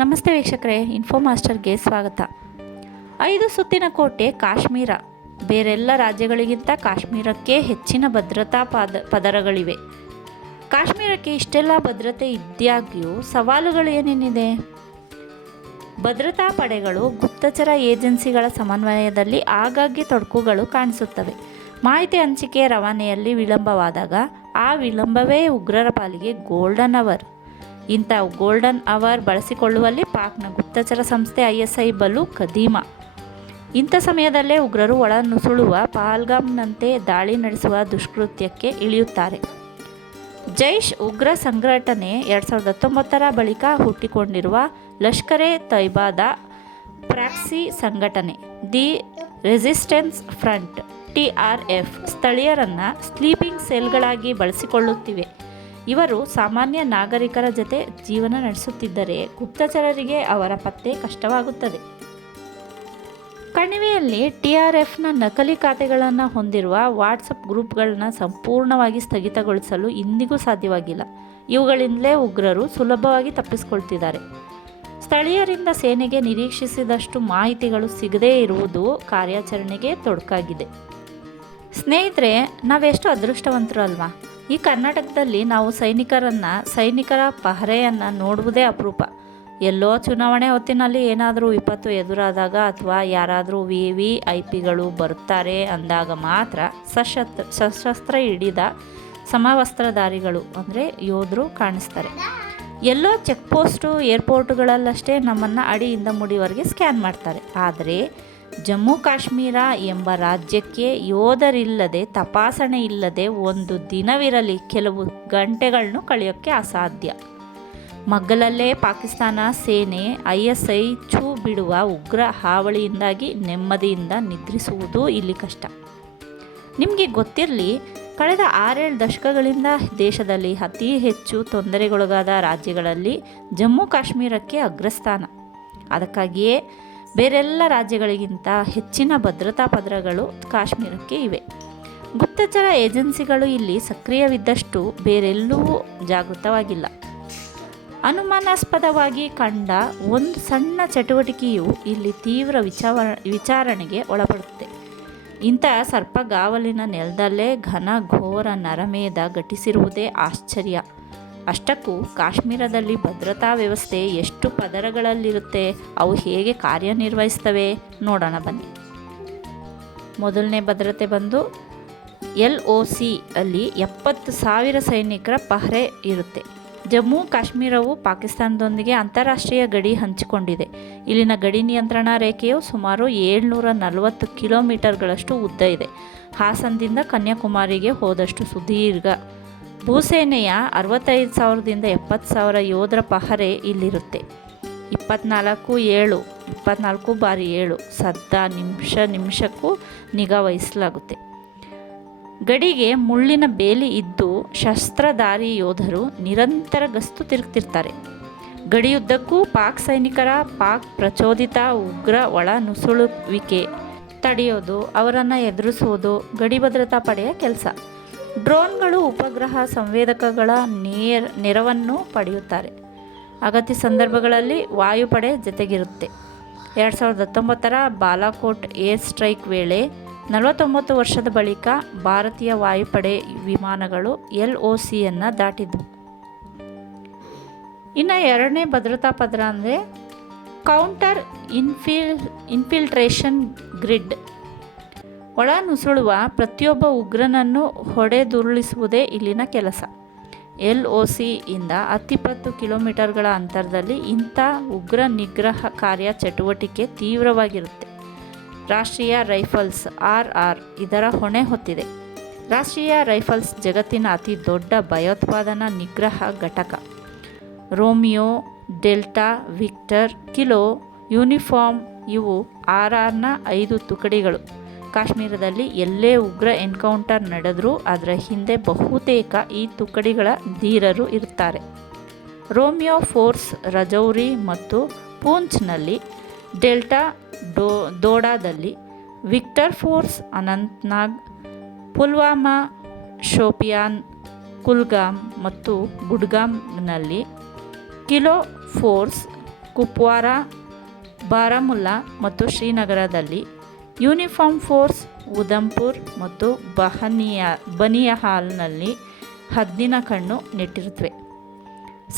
ನಮಸ್ತೆ ವೀಕ್ಷಕರೇ, ಇನ್ಫೋ ಮಾಸ್ಟರ್ಗೆ ಸ್ವಾಗತ. 5 ಸುತ್ತಿನ ಕೋಟೆ ಕಾಶ್ಮೀರ. ಬೇರೆಲ್ಲ ರಾಜ್ಯಗಳಿಗಿಂತ ಕಾಶ್ಮೀರಕ್ಕೆ ಹೆಚ್ಚಿನ ಭದ್ರತಾ ಪದರಗಳಿವೆ. ಕಾಶ್ಮೀರಕ್ಕೆ ಇಷ್ಟೆಲ್ಲ ಭದ್ರತೆ ಇದ್ದಾಗ್ಯೂ ಸವಾಲುಗಳು ಏನೇನಿದೆ? ಭದ್ರತಾ ಪಡೆಗಳು ಗುಪ್ತಚರ ಏಜೆನ್ಸಿಗಳ ಸಮನ್ವಯದಲ್ಲಿ ಆಗಾಗ್ಗೆ ತೊಡಕುಗಳು ಕಾಣಿಸುತ್ತವೆ. ಮಾಹಿತಿ ಹಂಚಿಕೆ ರವಾನೆಯಲ್ಲಿ ವಿಳಂಬವಾದಾಗ ಆ ವಿಳಂಬವೇ ಉಗ್ರರ ಪಾಲಿಗೆ ಗೋಲ್ಡನ್ ಅವರ್. ಇಂಥ ಗೋಲ್ಡನ್ ಅವರ್ ಬಳಸಿಕೊಳ್ಳುವಲ್ಲಿ ಪಾಕ್ನ ಗುಪ್ತಚರ ಸಂಸ್ಥೆ ISI ಬಲು ಕದೀಮ. ಇಂಥ ಸಮಯದಲ್ಲೇ ಉಗ್ರರು ಒಳ ನುಸುಳುವ ಪಹಲ್ಗಾಮ್ನಂತೆ ದಾಳಿ ನಡೆಸುವ ದುಷ್ಕೃತ್ಯಕ್ಕೆ ಇಳಿಯುತ್ತಾರೆ. ಜೈಷ್ ಉಗ್ರ ಸಂಘಟನೆ 2019ರ ಬಳಿಕ ಹುಟ್ಟಿಕೊಂಡಿರುವ ಲಷ್ಕರ್ ಎ ತೊಯ್ಬಾದ ಪ್ರಾಕ್ಸಿ ಸಂಘಟನೆ ದಿ ರೆಸಿಸ್ಟೆನ್ಸ್ ಫ್ರಂಟ್ TRF ಸ್ಥಳೀಯರನ್ನು ಸ್ಲೀಪಿಂಗ್ ಸೆಲ್ಗಳಾಗಿ ಬಳಸಿಕೊಳ್ಳುತ್ತಿವೆ. ಇವರು ಸಾಮಾನ್ಯ ನಾಗರಿಕರ ಜೊತೆ ಜೀವನ ನಡೆಸುತ್ತಿದ್ದರೆ ಗುಪ್ತಚರರಿಗೆ ಅವರ ಪತ್ತೆ ಕಷ್ಟವಾಗುತ್ತದೆ. ಕಣಿವೆಯಲ್ಲಿ TRFನ ನಕಲಿ ಖಾತೆಗಳನ್ನು ಹೊಂದಿರುವ ವಾಟ್ಸಪ್ ಗ್ರೂಪ್ಗಳನ್ನು ಸಂಪೂರ್ಣವಾಗಿ ಸ್ಥಗಿತಗೊಳಿಸಲು ಇಂದಿಗೂ ಸಾಧ್ಯವಾಗಿಲ್ಲ. ಇವುಗಳಿಂದಲೇ ಉಗ್ರರು ಸುಲಭವಾಗಿ ತಪ್ಪಿಸಿಕೊಳ್ತಿದ್ದಾರೆ. ಸ್ಥಳೀಯರಿಂದ ಸೇನೆಗೆ ನಿರೀಕ್ಷಿಸಿದಷ್ಟು ಮಾಹಿತಿಗಳು ಸಿಗದೇ ಇರುವುದು ಕಾರ್ಯಾಚರಣೆಗೆ ತೊಡಕಾಗಿದೆ. ಸ್ನೇಹಿತರೆ, ನಾವೆಷ್ಟು ಅದೃಷ್ಟವಂತರು ಅಲ್ವಾ? ಈ ಕರ್ನಾಟಕದಲ್ಲಿ ನಾವು ಸೈನಿಕರ ಪಹರೆಯನ್ನು ನೋಡುವುದೇ ಅಪರೂಪ. ಎಲ್ಲೋ ಚುನಾವಣೆ ಹೊತ್ತಿನಲ್ಲಿ ಏನಾದರೂ ವಿಪತ್ತು ಎದುರಾದಾಗ ಅಥವಾ ಯಾರಾದರೂ VVIPಗಳು ಬರುತ್ತಾರೆ ಅಂದಾಗ ಮಾತ್ರ ಸಶಸ್ತ್ರ ಹಿಡಿದ ಸಮವಸ್ತ್ರಧಾರಿಗಳು ಅಂದರೆ ಯೋಧರು ಕಾಣಿಸ್ತಾರೆ. ಎಲ್ಲೋ ಚೆಕ್ ಪೋಸ್ಟು ಏರ್ಪೋರ್ಟ್ಗಳಲ್ಲಷ್ಟೇ ನಮ್ಮನ್ನು ಅಡಿಯಿಂದ ಮುಡಿವರೆಗೆ ಸ್ಕ್ಯಾನ್ ಮಾಡ್ತಾರೆ. ಆದರೆ ಜಮ್ಮು ಕಾಶ್ಮೀರ ಎಂಬ ರಾಜ್ಯಕ್ಕೆ ಯೋಧರಿಲ್ಲದೆ, ತಪಾಸಣೆ ಇಲ್ಲದೆ ಒಂದು ದಿನವಿರಲಿ ಕೆಲವು ಗಂಟೆಗಳನ್ನು ಕಳೆಯೋಕ್ಕೆ ಅಸಾಧ್ಯ. ಮಗ್ಗಲಲ್ಲೇ ಪಾಕಿಸ್ತಾನ ಸೇನೆ ISI ಛೂ ಬಿಡುವ ಉಗ್ರ ಹಾವಳಿಯಿಂದಾಗಿ ನೆಮ್ಮದಿಯಿಂದ ನಿದ್ರಿಸುವುದು ಇಲ್ಲಿ ಕಷ್ಟ. ನಿಮಗೆ ಗೊತ್ತಿರಲಿ, ಕಳೆದ 6-7 ದಶಕಗಳಿಂದ ದೇಶದಲ್ಲಿ ಅತಿ ಹೆಚ್ಚು ತೊಂದರೆಗೊಳಗಾದ ರಾಜ್ಯಗಳಲ್ಲಿ ಜಮ್ಮು ಕಾಶ್ಮೀರಕ್ಕೆ ಅಗ್ರಸ್ಥಾನ. ಅದಕ್ಕಾಗಿಯೇ ಬೇರೆಲ್ಲ ರಾಜ್ಯಗಳಿಗಿಂತ ಹೆಚ್ಚಿನ ಭದ್ರತಾ ಪದರಗಳು ಕಾಶ್ಮೀರಕ್ಕೆ ಇವೆ. ಗುಪ್ತಚರ ಏಜೆನ್ಸಿಗಳು ಇಲ್ಲಿ ಸಕ್ರಿಯವಿದ್ದಷ್ಟು ಬೇರೆಲ್ಲೂ ಜಾಗೃತವಾಗಿಲ್ಲ. ಅನುಮಾನಾಸ್ಪದವಾಗಿ ಕಂಡ ಒಂದು ಸಣ್ಣ ಚಟುವಟಿಕೆಯು ಇಲ್ಲಿ ತೀವ್ರ ವಿಚಾರಣೆಗೆ ಒಳಪಡುತ್ತೆ. ಇಂಥ ಸರ್ಪಗಾವಲಿನ ನೆಲದಲ್ಲೇ ಘನ ಘೋರ ನರಮೇಧ ಘಟಿಸಿರುವುದೇ ಆಶ್ಚರ್ಯ. ಅಷ್ಟಕ್ಕೂ ಕಾಶ್ಮೀರದಲ್ಲಿ ಭದ್ರತಾ ವ್ಯವಸ್ಥೆ ಎಷ್ಟು ಪದರಗಳಲ್ಲಿರುತ್ತೆ, ಅವು ಹೇಗೆ ಕಾರ್ಯನಿರ್ವಹಿಸ್ತವೆ ನೋಡೋಣ ಬನ್ನಿ. ಮೊದಲನೇ ಭದ್ರತೆ ಬಂದು LOC ಅಲ್ಲಿ 70,000 ಸೈನಿಕರ ಪಹರೆ ಇರುತ್ತೆ. ಜಮ್ಮು ಕಾಶ್ಮೀರವು ಪಾಕಿಸ್ತಾನದೊಂದಿಗೆ ಅಂತಾರಾಷ್ಟ್ರೀಯ ಗಡಿ ಹಂಚಿಕೊಂಡಿದೆ. ಇಲ್ಲಿನ ಗಡಿ ನಿಯಂತ್ರಣ ರೇಖೆಯು ಸುಮಾರು 740 ಕಿಲೋಮೀಟರ್ಗಳಷ್ಟು ಉದ್ದ ಇದೆ. ಹಾಸನದಿಂದ ಕನ್ಯಾಕುಮಾರಿಗೆ ಹೋದಷ್ಟು ಸುದೀರ್ಘ. ಭೂಸೇನೆಯ 65,000ದಿಂದ 70,000 ಯೋಧರ ಪಹರೆ ಇಲ್ಲಿರುತ್ತೆ. 24/7 ಸದಾ ನಿಮಿಷಕ್ಕೂ ನಿಗಾ ವಹಿಸಲಾಗುತ್ತೆ. ಗಡಿಗೆ ಮುಳ್ಳಿನ ಬೇಲಿ ಇದ್ದು ಶಸ್ತ್ರಧಾರಿ ಯೋಧರು ನಿರಂತರ ಗಸ್ತು ತಿರುಗ್ತಿರ್ತಾರೆ. ಗಡಿಯುದ್ದಕ್ಕೂ ಪಾಕ್ ಸೈನಿಕರ ಪಾಕ್ ಪ್ರಚೋದಿತ ಉಗ್ರ ಒಳ ನುಸುಳುವಿಕೆ ತಡೆಯೋದು, ಅವರನ್ನು ಎದುರಿಸುವುದು ಗಡಿ ಭದ್ರತಾ ಪಡೆಯ ಕೆಲಸ. ಡ್ರೋನ್ಗಳು, ಉಪಗ್ರಹ ಸಂವೇದಕಗಳ ನೆರವನ್ನು ಪಡೆಯುತ್ತಾರೆ. ಅಗತ್ಯ ಸಂದರ್ಭಗಳಲ್ಲಿ ವಾಯುಪಡೆ ಜೊತೆಗಿರುತ್ತೆ. 2019ರ ಬಾಲಾಕೋಟ್ ಏರ್ ಸ್ಟ್ರೈಕ್ ವೇಳೆ 49 ವರ್ಷದ ಬಳಿಕ ಭಾರತೀಯ ವಾಯುಪಡೆ ವಿಮಾನಗಳು LOCಯನ್ನು ದಾಟಿದ್ವು. ಇನ್ನು ಎರಡನೇ ಭದ್ರತಾ ಪದರ ಅಂದರೆ ಕೌಂಟರ್ ಇನ್ಫಿಲ್ಟ್ರೇಷನ್ ಗ್ರಿಡ್. ಒಳ ನುಸುಳುವ ಪ್ರತಿಯೊಬ್ಬ ಉಗ್ರನನ್ನು ಹೊಡೆದುರುಳಿಸುವುದೇ ಇಲ್ಲಿನ ಕೆಲಸ. LOC ಇಂದ 10-20 ಕಿಲೋಮೀಟರ್ಗಳ ಅಂತರದಲ್ಲಿ ಇಂಥ ಉಗ್ರ ನಿಗ್ರಹ ಕಾರ್ಯ ಚಟುವಟಿಕೆ ತೀವ್ರವಾಗಿರುತ್ತೆ. ರಾಷ್ಟ್ರೀಯ ರೈಫಲ್ಸ್ RR ಇದರ ಹೊಣೆ ಹೊತ್ತಿದೆ. ರಾಷ್ಟ್ರೀಯ ರೈಫಲ್ಸ್ ಜಗತ್ತಿನ ಅತಿ ದೊಡ್ಡ ಭಯೋತ್ಪಾದನಾ ನಿಗ್ರಹ ಘಟಕ. Romeo, delta, Victor, kilo, uniform ಇವು RRನ 5 ತುಕಡಿಗಳು. ಕಾಶ್ಮೀರದಲ್ಲಿ ಎಲ್ಲೇ ಉಗ್ರ ಎನ್ಕೌಂಟರ್ ನಡೆದರೂ ಅದರ ಹಿಂದೆ ಬಹುತೇಕ ಈ ತುಕಡಿಗಳ ಧೀರರು ಇರುತ್ತಾರೆ. ರೋಮಿಯೋ ಫೋರ್ಸ್ ರಜೌರಿ ಮತ್ತು ಪೂಂಚ್ನಲ್ಲಿ, ಡೆಲ್ಟಾ ದೋಡಾದಲ್ಲಿ, ವಿಕ್ಟರ್ ಫೋರ್ಸ್ ಅನಂತ್ನಾಗ್, ಪುಲ್ವಾಮಾ, ಶೋಪಿಯಾನ್, ಕುಲ್ಗಾಮ್ ಮತ್ತು ಬುಡ್ಗಾಮ್ನಲ್ಲಿ, ಕಿಲೋ ಫೋರ್ಸ್ ಕುಪ್ವಾರ, ಬಾರಾಮುಲ್ಲಾ ಮತ್ತು ಶ್ರೀನಗರದಲ್ಲಿ, ಯೂನಿಫಾರ್ಮ್ ಫೋರ್ಸ್ ಉಧಂಪುರ್ ಮತ್ತು ಬನಿಯಾಹಾಲ್ನಲ್ಲಿ ಹದ್ದಿನ ಕಣ್ಣು ನೆಟ್ಟಿರುತ್ತವೆ.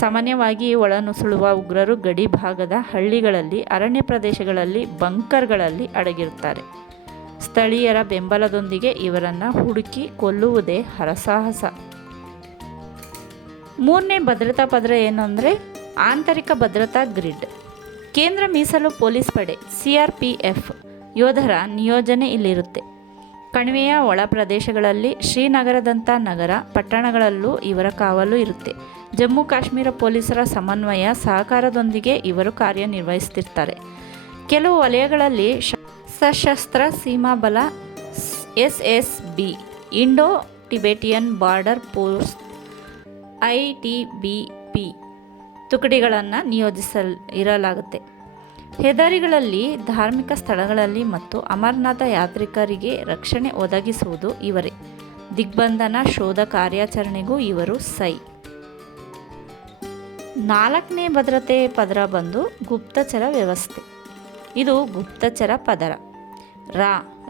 ಸಾಮಾನ್ಯವಾಗಿ ಒಳನುಸುಳುವ ಉಗ್ರರು ಗಡಿ ಭಾಗದ ಹಳ್ಳಿಗಳಲ್ಲಿ, ಅರಣ್ಯ ಪ್ರದೇಶಗಳಲ್ಲಿ, ಬಂಕರ್ಗಳಲ್ಲಿ ಅಡಗಿರುತ್ತಾರೆ. ಸ್ಥಳೀಯರ ಬೆಂಬಲದೊಂದಿಗೆ ಇವರನ್ನು ಹುಡುಕಿ ಕೊಲ್ಲುವುದೇ ಹರಸಾಹಸ. ಮೂರನೇ ಭದ್ರತಾ ಪದರ ಏನಂದರೆ ಆಂತರಿಕ ಭದ್ರತಾ ಗ್ರಿಡ್. ಕೇಂದ್ರ ಮೀಸಲು ಪೊಲೀಸ್ ಪಡೆ CRPF ಯೋಧರ ನಿಯೋಜನೆ ಇಲ್ಲಿರುತ್ತೆ. ಕಣಿವೆಯ ಒಳ ಪ್ರದೇಶಗಳಲ್ಲಿ, ಶ್ರೀನಗರದಂಥ ನಗರ ಪಟ್ಟಣಗಳಲ್ಲೂ ಇವರ ಕಾವಲು ಇರುತ್ತೆ. ಜಮ್ಮು ಕಾಶ್ಮೀರ ಪೊಲೀಸರ ಸಮನ್ವಯ ಸಹಕಾರದೊಂದಿಗೆ ಇವರು ಕಾರ್ಯನಿರ್ವಹಿಸ್ತಿರ್ತಾರೆ. ಕೆಲವು ವಲಯಗಳಲ್ಲಿ ಸಶಸ್ತ್ರ ಸೀಮಾಬಲ SSB, Indo Tibetan border force ITBP ತುಕಡಿಗಳನ್ನು ಇರಲಾಗುತ್ತೆ. ಹೆದ್ದಾರಿಗಳಲ್ಲಿ, ಧಾರ್ಮಿಕ ಸ್ಥಳಗಳಲ್ಲಿ ಮತ್ತು ಅಮರನಾಥ ಯಾತ್ರಿಕರಿಗೆ ರಕ್ಷಣೆ ಒದಗಿಸುವುದು ಇವರೇ. ದಿಗ್ಬಂಧನ ಶೋಧ ಕಾರ್ಯಾಚರಣೆಗೂ ಇವರು ಸೈ. ನಾಲ್ಕನೇ ಭದ್ರತೆ ಪದರ ಬಂದು ಗುಪ್ತಚರ ವ್ಯವಸ್ಥೆ. ಇದು ಗುಪ್ತಚರ ಪದರ.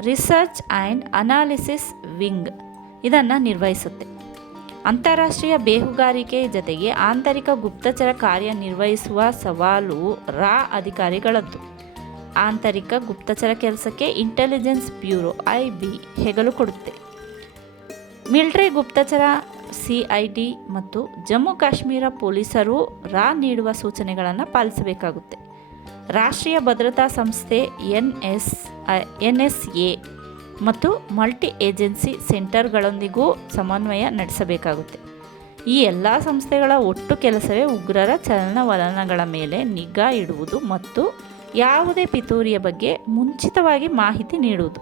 ರಿಸರ್ಚ್ ಆ್ಯಂಡ್ ಅನಾಲಿಸಿಸ್ ವಿಂಗ್ ಇದನ್ನು ನಿರ್ವಹಿಸುತ್ತೆ. ಅಂತಾರಾಷ್ಟ್ರೀಯ ಬೇಹುಗಾರಿಕೆ ಜೊತೆಗೆ ಆಂತರಿಕ ಗುಪ್ತಚರ ಕಾರ್ಯನಿರ್ವಹಿಸುವ ಸವಾಲು ಅಧಿಕಾರಿಗಳದ್ದು. ಆಂತರಿಕ ಗುಪ್ತಚರ ಕೆಲಸಕ್ಕೆ ಇಂಟೆಲಿಜೆನ್ಸ್ ಬ್ಯೂರೋ IB ಹೆಗಲು ಕೊಡುತ್ತೆ. ಮಿಲಿಟರಿ ಗುಪ್ತಚರ CID ಮತ್ತು ಜಮ್ಮು ಕಾಶ್ಮೀರ ಪೊಲೀಸರು ನೀಡುವ ಸೂಚನೆಗಳನ್ನು ಪಾಲಿಸಬೇಕಾಗುತ್ತೆ. ರಾಷ್ಟ್ರೀಯ ಭದ್ರತಾ ಸಂಸ್ಥೆ NSA ಮತ್ತು ಮಲ್ಟಿ ಏಜೆನ್ಸಿ ಸೆಂಟರ್ಗಳೊಂದಿಗೂ ಸಮನ್ವಯ ನಡೆಸಬೇಕಾಗುತ್ತೆ. ಈ ಎಲ್ಲ ಸಂಸ್ಥೆಗಳ ಒಟ್ಟು ಕೆಲಸವೇ ಉಗ್ರರ ಚಲನವಲನಗಳ ಮೇಲೆ ನಿಗಾ ಇಡುವುದು ಮತ್ತು ಯಾವುದೇ ಪಿತೂರಿಯ ಬಗ್ಗೆ ಮುಂಚಿತವಾಗಿ ಮಾಹಿತಿ ನೀಡುವುದು.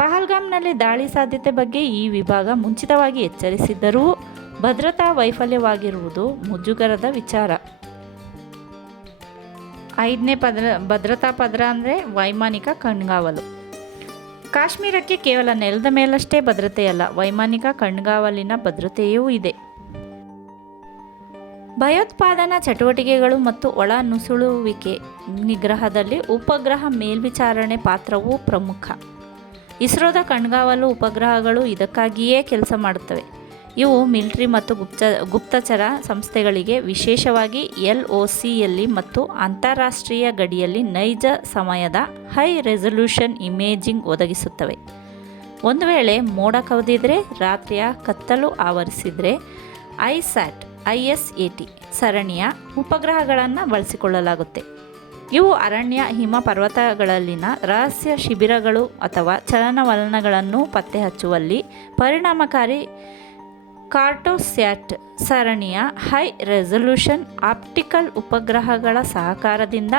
ಪಹಲ್ಗಾಮ್ನಲ್ಲಿ ದಾಳಿ ಸಾಧ್ಯತೆ ಬಗ್ಗೆ ಈ ವಿಭಾಗ ಮುಂಚಿತವಾಗಿ ಎಚ್ಚರಿಸಿದ್ದರೂ ಭದ್ರತಾ ವೈಫಲ್ಯವಾಗಿರುವುದು ಮುಜುಗರದ ವಿಚಾರ. 5ನೇ ಭದ್ರತಾ ಪದರ ಅಂದರೆ ವೈಮಾನಿಕ ಕಣ್ಗಾವಲು. ಕಾಶ್ಮೀರಕ್ಕೆ ಕೇವಲ ನೆಲದ ಮೇಲಷ್ಟೇ ಭದ್ರತೆಯಲ್ಲ, ವೈಮಾನಿಕ ಕಣ್ಗಾವಲಿನ ಭದ್ರತೆಯೂ ಇದೆ. ಭಯೋತ್ಪಾದನಾ ಚಟುವಟಿಕೆಗಳು ಮತ್ತು ಒಳ ನುಸುಳುವಿಕೆ ನಿಗ್ರಹದಲ್ಲಿ ಉಪಗ್ರಹ ಮೇಲ್ವಿಚಾರಣೆ ಪಾತ್ರವೂ ಪ್ರಮುಖ. ಇಸ್ರೋದ ಕಣ್ಗಾವಲು ಉಪಗ್ರಹಗಳು ಇದಕ್ಕಾಗಿಯೇ ಕೆಲಸ ಮಾಡುತ್ತವೆ. ಇವು ಮಿಲಿಟರಿ ಮತ್ತು ಗುಪ್ತಚರ ಸಂಸ್ಥೆಗಳಿಗೆ ವಿಶೇಷವಾಗಿ LOCಯಲ್ಲಿ ಮತ್ತು ಅಂತಾರಾಷ್ಟ್ರೀಯ ಗಡಿಯಲ್ಲಿ ನೈಜ ಸಮಯದ ಹೈ ರೆಸಲ್ಯೂಷನ್ ಇಮೇಜಿಂಗ್ ಒದಗಿಸುತ್ತವೆ. ಒಂದು ವೇಳೆ ಮೋಡ ಕವಿದಿದ್ರೆ, ರಾತ್ರಿಯ ಕತ್ತಲು ಆವರಿಸಿದರೆ ISAT ಸರಣಿಯ ಉಪಗ್ರಹಗಳನ್ನು ಬಳಸಿಕೊಳ್ಳಲಾಗುತ್ತೆ. ಇವು ಅರಣ್ಯ, ಹಿಮ ಪರ್ವತಗಳಲ್ಲಿನ ರಹಸ್ಯ ಶಿಬಿರಗಳು ಅಥವಾ ಚಲನವಲನಗಳನ್ನು ಪತ್ತೆ ಹಚ್ಚುವಲ್ಲಿ ಪರಿಣಾಮಕಾರಿ. ಕಾರ್ಟೋಸ್ಯಾಟ್ ಸರಣಿಯ ಹೈ ರೆಸಲ್ಯೂಷನ್ ಆಪ್ಟಿಕಲ್ ಉಪಗ್ರಹಗಳ ಸಹಕಾರದಿಂದ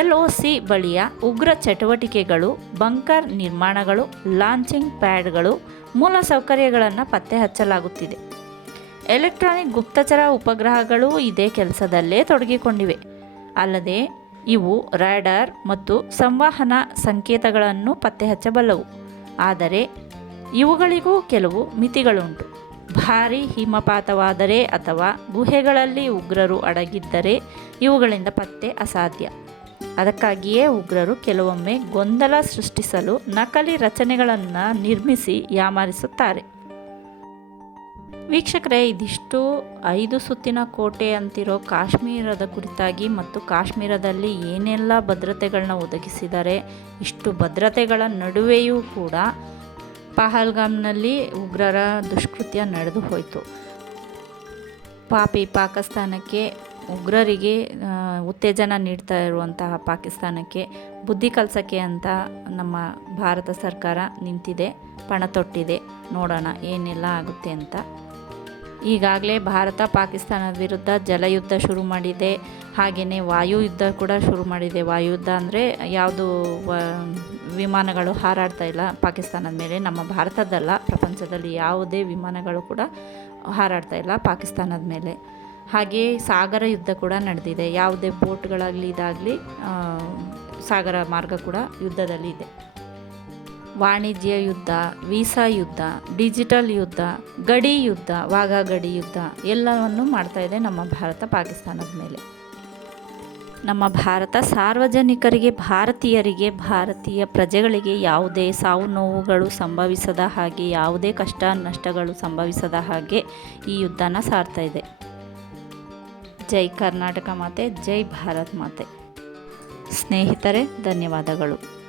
LOC ಬಳಿಯ ಉಗ್ರ ಚಟುವಟಿಕೆಗಳು, ಬಂಕರ್ ನಿರ್ಮಾಣಗಳು, ಲಾಂಚಿಂಗ್ ಪ್ಯಾಡ್ಗಳು, ಮೂಲಸೌಕರ್ಯಗಳನ್ನು ಪತ್ತೆ ಹಚ್ಚಲಾಗುತ್ತಿದೆ. ಎಲೆಕ್ಟ್ರಾನಿಕ್ ಗುಪ್ತಚರ ಉಪಗ್ರಹಗಳು ಇದೇ ಕೆಲಸದಲ್ಲೇ ತೊಡಗಿಕೊಂಡಿವೆ. ಅಲ್ಲದೆ ಇವು ರಾಡಾರ್ ಮತ್ತು ಸಂವಹನ ಸಂಕೇತಗಳನ್ನು ಪತ್ತೆ ಹಚ್ಚಬಲ್ಲವು. ಆದರೆ ಇವುಗಳಿಗೂ ಕೆಲವು ಮಿತಿಗಳುಂಟು. ಭಾರೀ ಹಿಮಪಾತವಾದರೆ ಅಥವಾ ಗುಹೆಗಳಲ್ಲಿ ಉಗ್ರರು ಅಡಗಿದ್ದರೆ ಇವುಗಳಿಂದ ಪತ್ತೆ ಅಸಾಧ್ಯ. ಅದಕ್ಕಾಗಿಯೇ ಉಗ್ರರು ಕೆಲವೊಮ್ಮೆ ಗೊಂದಲ ಸೃಷ್ಟಿಸಲು ನಕಲಿ ರಚನೆಗಳನ್ನು ನಿರ್ಮಿಸಿ ಯಾಮಾರಿಸುತ್ತಾರೆ. ವೀಕ್ಷಕರೇ, ಇದಿಷ್ಟು 5 ಸುತ್ತಿನ ಕೋಟೆ ಅಂತಿರೋ ಕಾಶ್ಮೀರದ ಕುರಿತಾಗಿ ಮತ್ತು ಕಾಶ್ಮೀರದಲ್ಲಿ ಏನೆಲ್ಲ ಭದ್ರತೆಗಳನ್ನ ಒದಗಿಸಿದ್ದಾರೆ. ಇಷ್ಟು ಭದ್ರತೆಗಳ ನಡುವೆಯೂ ಕೂಡ ಪಹಲ್ಗಾಮ್ನಲ್ಲಿ ಉಗ್ರರ ದುಷ್ಕೃತ್ಯ ನಡೆದು ಹೋಯಿತು. ಪಾಪಿ ಪಾಕಿಸ್ತಾನಕ್ಕೆ, ಉಗ್ರರಿಗೆ ಉತ್ತೇಜನ ನೀಡ್ತಾ ಇರುವಂತಹ ಪಾಕಿಸ್ತಾನಕ್ಕೆ ಬುದ್ಧಿ ಕಲಿಸೋಕ್ಕೆ ಅಂತ ನಮ್ಮ ಭಾರತ ಸರ್ಕಾರ ನಿಂತಿದೆ, ಪಣ ತೊಟ್ಟಿದೆ. ನೋಡೋಣ ಏನೆಲ್ಲ ಆಗುತ್ತೆ ಅಂತ. ಈಗಾಗಲೇ ಭಾರತ ಪಾಕಿಸ್ತಾನದ ವಿರುದ್ಧ ಜಲಯುದ್ಧ ಶುರು ಮಾಡಿದೆ, ಹಾಗೆಯೇ ವಾಯುಯುದ್ಧ ಕೂಡ ಶುರು ಮಾಡಿದೆ. ವಾಯುಯುದ್ಧ ಅಂದರೆ ಯಾವುದು ವಿಮಾನಗಳು ಹಾರಾಡ್ತಾ ಇಲ್ಲ ಪಾಕಿಸ್ತಾನದ ಮೇಲೆ, ನಮ್ಮ ಭಾರತದಲ್ಲ, ಪ್ರಪಂಚದಲ್ಲಿ ಯಾವುದೇ ವಿಮಾನಗಳು ಕೂಡ ಹಾರಾಡ್ತಾ ಇಲ್ಲ ಪಾಕಿಸ್ತಾನದ ಮೇಲೆ. ಹಾಗೆಯೇ ಸಾಗರ ಯುದ್ಧ ಕೂಡ ನಡೆದಿದೆ. ಯಾವುದೇ ಬೋಟ್ಗಳಾಗಲಿ ಇದಾಗಲಿ ಸಾಗರ ಮಾರ್ಗ ಕೂಡ ಯುದ್ಧದಲ್ಲಿ ಇದೆ. ವಾಣಿಜ್ಯ ಯುದ್ಧ, ವೀಸಾ ಯುದ್ಧ, ಡಿಜಿಟಲ್ ಯುದ್ಧ, ಗಡಿ ಯುದ್ಧ, ವಾಘಾ ಗಡಿ ಯುದ್ಧ ಎಲ್ಲವನ್ನು ಮಾಡ್ತಾ ಇದೆ ನಮ್ಮ ಭಾರತ ಪಾಕಿಸ್ತಾನದ ಮೇಲೆ. ನಮ್ಮ ಭಾರತ ಸಾರ್ವಜನಿಕರಿಗೆ, ಭಾರತೀಯರಿಗೆ, ಭಾರತೀಯ ಪ್ರಜೆಗಳಿಗೆ ಯಾವುದೇ ಸಾವು ನೋವುಗಳು ಸಂಭವಿಸದ ಹಾಗೆ, ಯಾವುದೇ ಕಷ್ಟ ನಷ್ಟಗಳು ಸಂಭವಿಸದ ಹಾಗೆ ಈ ಯುದ್ಧನ ಸಾರ್ತಾ ಇದೆ. ಜೈ ಕರ್ನಾಟಕ ಮಾತೆ, ಜೈ ಭಾರತ್ ಮಾತೆ. ಸ್ನೇಹಿತರೆ, ಧನ್ಯವಾದಗಳು.